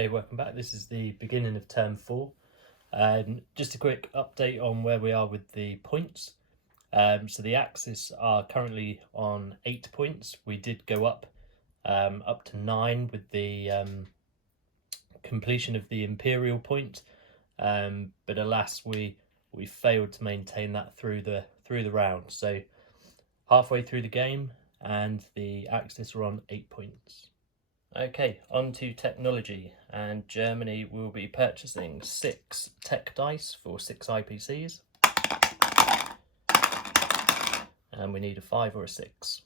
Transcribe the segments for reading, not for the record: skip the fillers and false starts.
Okay, welcome back. This is the beginning of term 4. Just a quick update on where we are with the points. So the Axis are currently on 8 points. We did go up to 9 with the completion of the Imperial point, but alas, we failed to maintain that through the round. So halfway through the game, and the Axis are on 8 points. Okay, on to technology, and Germany will be purchasing 6 tech dice for 6 IPCs, and we need a 5 or a 6.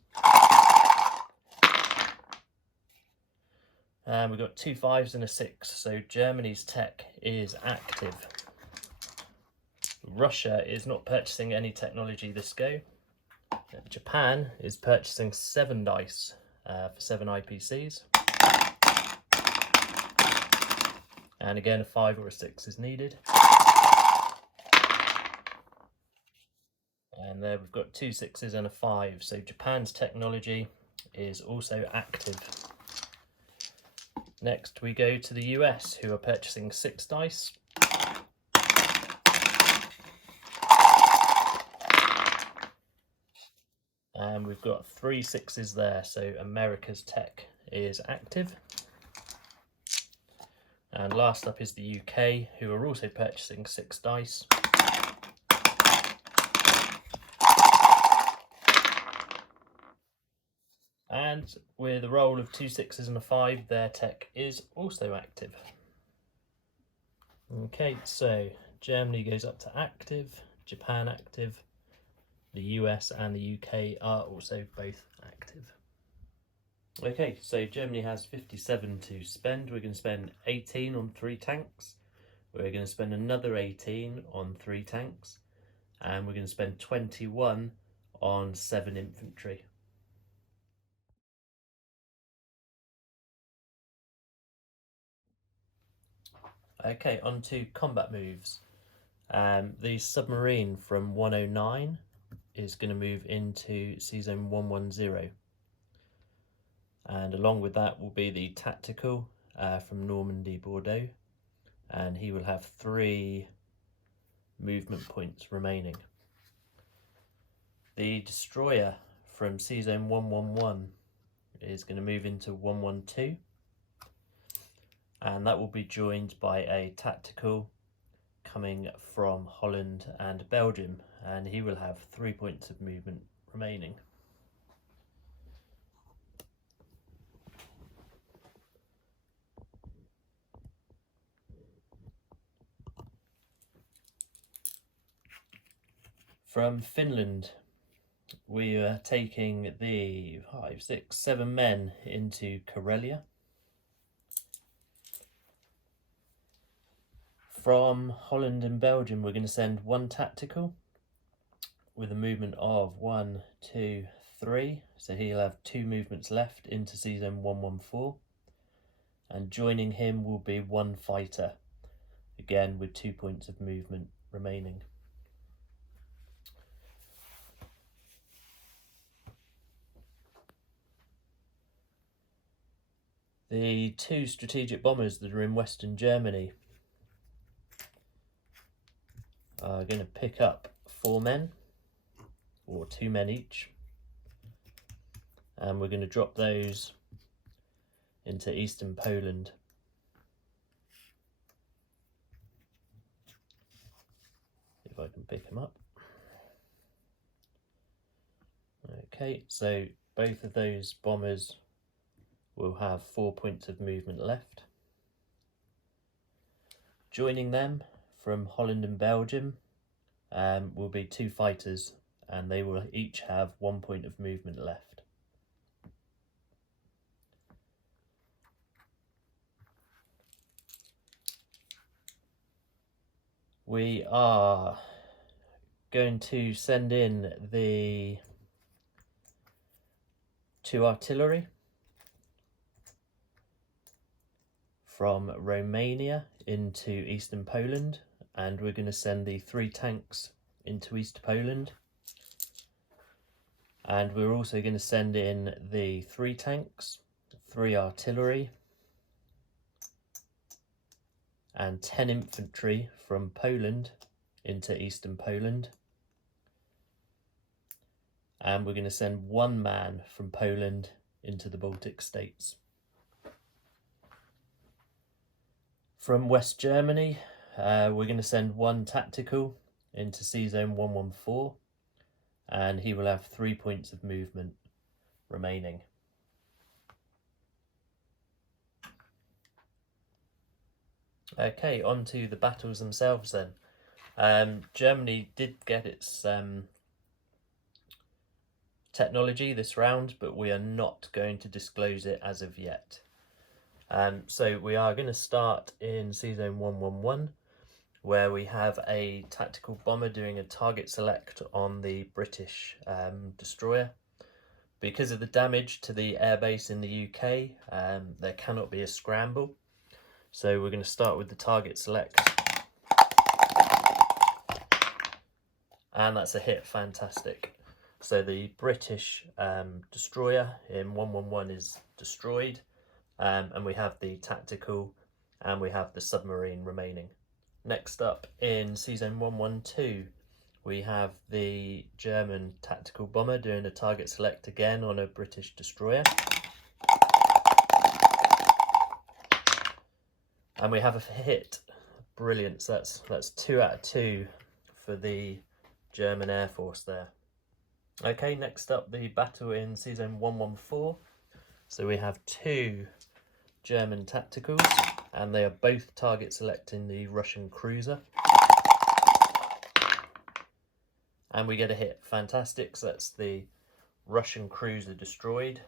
And we've got 2 5s and a 6, so Germany's tech is active. Russia is not purchasing any technology this go. Japan is purchasing 7 dice for 7 IPCs. And again, a 5 or a 6 is needed. And there we've got 2 6s and a 5. So Japan's technology is also active. Next we go to the US, who are purchasing 6 dice. And we've got 3 6s there, so America's tech is active. And last up is the UK, who are also purchasing 6 dice. And with a roll of 2 6s and a 5, their tech is also active. Okay, so Germany goes up to active, Japan active, the US and the UK are also both active. Okay, so Germany has 57 to spend. We're going to spend 18 on 3 tanks. We're going to spend another 18 on 3 tanks. And we're going to spend 21 on 7 infantry. Okay, on to combat moves. The submarine from 109 is going to move into Sea Zone 110. And along with that will be the tactical from Normandy Bordeaux, and he will have 3 movement points remaining. The destroyer from Sea Zone 111 is going to move into 112, and that will be joined by a tactical coming from Holland and Belgium, and he will have 3 points of movement remaining. From Finland, we are taking the 5, 6, 7 men into Karelia. From Holland and Belgium, we're going to send 1 tactical with a movement of 1, 2, 3. So he'll have 2 movements left into Sea Zone 114. And joining him will be 1 fighter, again with 2 points of movement remaining. The 2 strategic bombers that are in Western Germany are going to pick up 4 men, or 2 men each, and we're going to drop those into Eastern Poland. If I can pick them up. Okay, so both of those bombers will have 4 points of movement left. Joining them from Holland and Belgium will be 2 fighters, and they will each have 1 point of movement left. We are going to send in the 2 artillery from Romania into Eastern Poland, and we're going to send the 3 tanks into East Poland, and we're also going to send in the 3 tanks, 3 artillery, and 10 infantry from Poland into eastern Poland. And we're going to send 1 man from Poland into the Baltic states. From West Germany, we're going to send 1 tactical into Sea Zone 114, and he will have 3 points of movement remaining. Okay, on to the battles themselves then. Germany did get its technology this round, but we are not going to disclose it as of yet. So we are going to start in Sea Zone 111, where we have a tactical bomber doing a target select on the British destroyer. Because of the damage to the airbase in the UK, there cannot be a scramble. So we're going to start with the target select. And that's a hit, fantastic. So the British destroyer in 111 is destroyed, and we have the tactical and we have the submarine remaining. Next up in Sea Zone 112, we have the German tactical bomber doing a target select again on a British destroyer. And we have a hit. Brilliant. So that's 2 out of 2 for the German Air Force there. Okay, next up the battle in Sea Zone 114. So we have 2 German tacticals, and they are both target selecting the Russian cruiser. And we get a hit. Fantastic. So that's the Russian cruiser destroyed.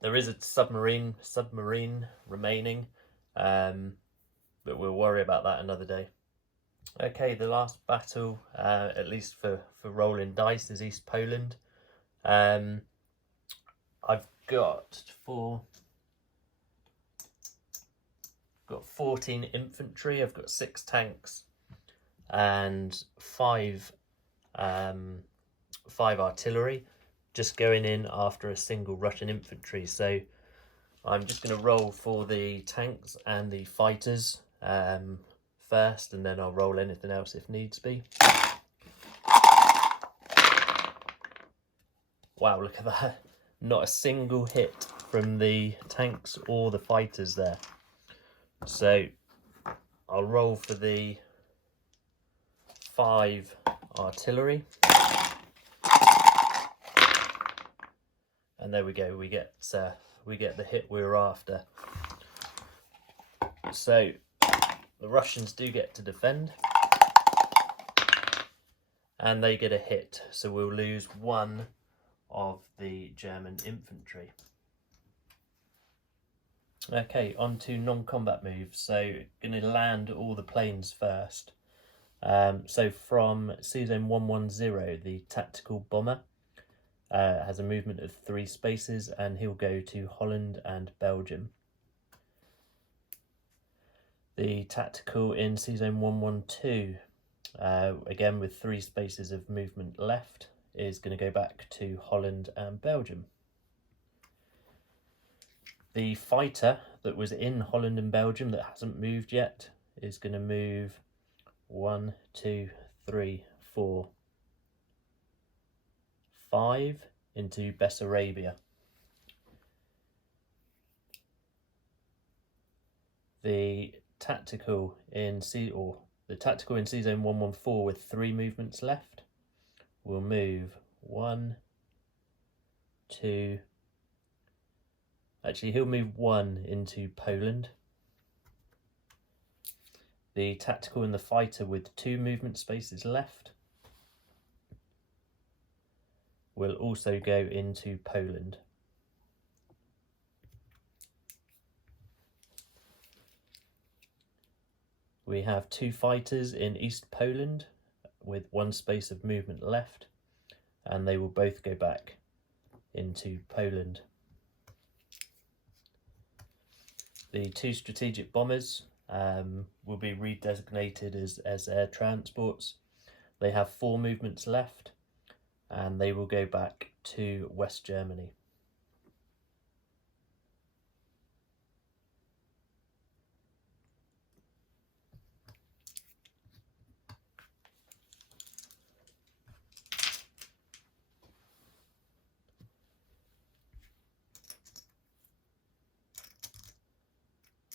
There is a submarine remaining, but we'll worry about that another day. Okay, the last battle, at least for rolling dice, is East Poland. I've got 14 infantry, I've got 6 tanks, and 5 artillery, just going in after a single Russian infantry. So I'm just going to roll for the tanks and the fighters first, and then I'll roll anything else if needs be. Wow, look at that. Not a single hit from the tanks or the fighters there. So I'll roll for the 5 artillery. And there we go, we get the hit we were after. So the Russians do get to defend, and they get a hit, so we'll lose 1 of the German infantry. Okay, on to non-combat moves. So going to land all the planes first. So from Sea Zone 110, the tactical bomber has a movement of 3 spaces, and he'll go to Holland and Belgium. The tactical in Sea Zone 112, again with 3 spaces of movement left, is going to go back to Holland and Belgium. The fighter that was in Holland and Belgium that hasn't moved yet is going to move 1, 2, 3, 4, 5 into Bessarabia. The tactical in Sea Zone 114 with 3 movements left will move 1, 2. Actually, he'll move 1 into Poland. The tactical and the fighter with 2 movement spaces left will also go into Poland. We have 2 fighters in East Poland with 1 space of movement left, and they will both go back into Poland. The 2 strategic bombers will be redesignated as air transports. They have 4 movements left, and they will go back to West Germany.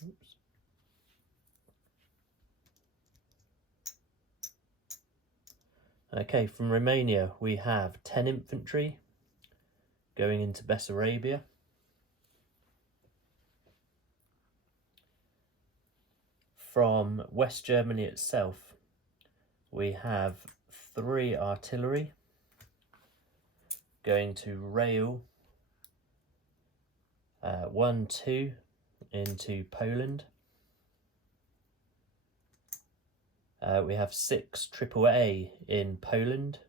Oops. Okay, from Romania we have 10 infantry going into Bessarabia. From West Germany itself we have 3 artillery going to rail 1, 2 into Poland. We have 6 AAA in Poland,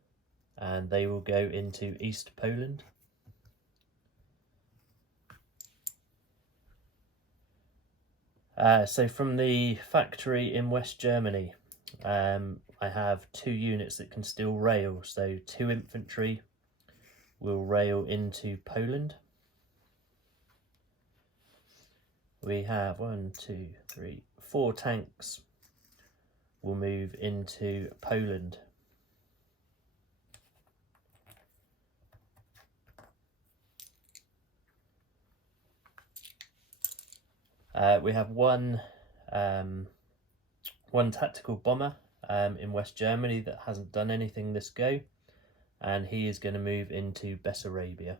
and they will go into East Poland. So from the factory in West Germany, I have 2 units that can still rail. So 2 infantry will rail into Poland. We have 1, 2, 3, 4 tanks will move into Poland. We have one tactical bomber in West Germany that hasn't done anything this go, and he is going to move into Bessarabia.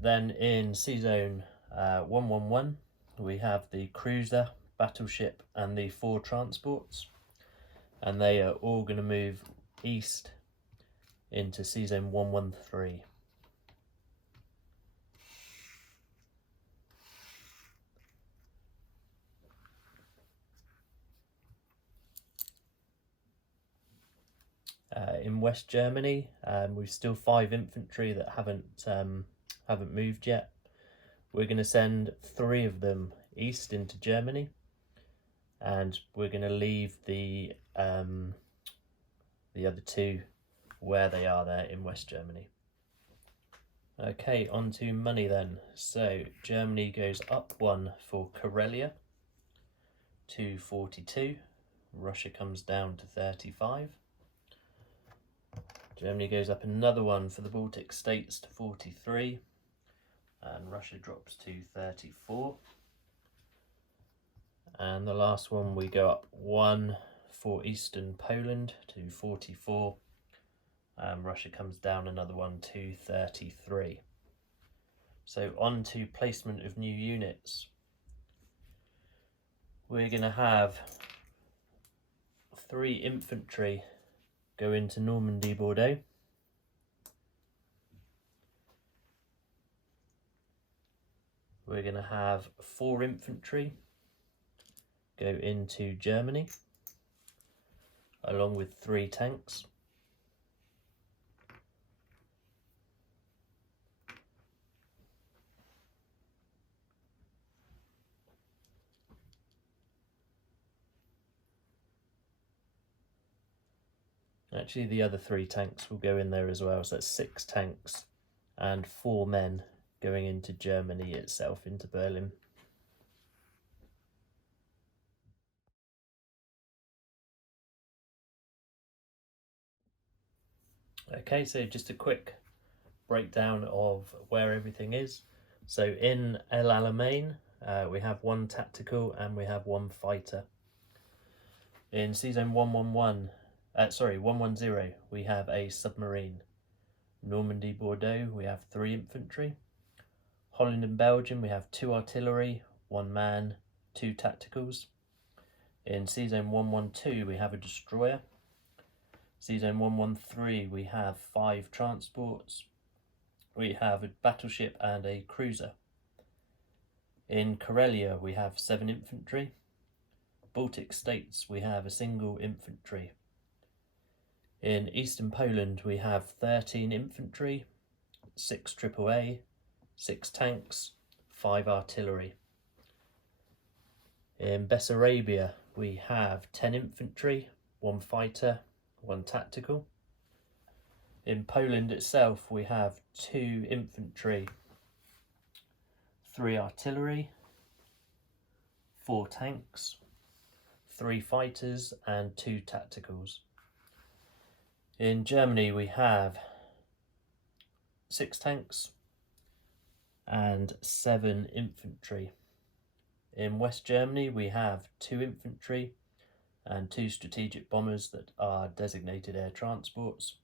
Then in Sea Zone 111 we have the cruiser, battleship and the 4 transports, and they are all going to move east into Sea Zone 113. In West Germany we've still 5 infantry that haven't moved yet. We're going to send 3 of them east into Germany, and we're going to leave the other 2 where they are there in West Germany. Okay, on to money then. So Germany goes up 1 for Karelia to 42. Russia comes down to 35. Germany goes up another 1 for the Baltic states to 43, and Russia drops to 34. And the last one, we go up 1 for Eastern Poland to 44, and Russia comes down another 1 to 33. So on to placement of new units. We're going to have 3 infantry go into Normandy, Bordeaux. We're going to have 4 infantry go into Germany, along with 3 tanks. Actually, the other 3 tanks will go in there as well, so that's 6 tanks and 4 men going into Germany itself, into Berlin. Okay, so just a quick breakdown of where everything is. So in El Alamein, we have 1 tactical and we have 1 fighter. In Sea Zone 110, we have a submarine. Normandy, Bordeaux, we have 3 infantry. Holland and Belgium, we have 2 artillery, 1 man, 2 tacticals. In Sea Zone 112, we have a destroyer. Sea Zone 113, we have 5 transports. We have a battleship and a cruiser. In Karelia, we have 7 infantry. Baltic states, we have a single infantry. In Eastern Poland, we have 13 infantry, 6 AAA, 6 tanks, 5 artillery. In Bessarabia, we have 10 infantry, 1 fighter, 1 tactical. In Poland itself, we have 2 infantry, 3 artillery, 4 tanks, 3 fighters and 2 tacticals. In Germany, we have 6 tanks and 7 infantry. In West Germany we have 2 infantry and 2 strategic bombers that are designated air transports.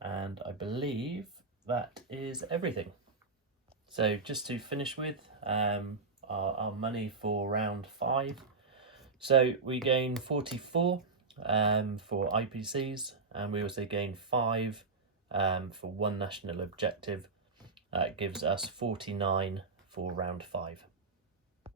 And I believe that is everything. So just to finish with, our money for round 5. So we gain 44 for IPCs, and we also gain 5 for one national objective. That gives us 49 for round 5.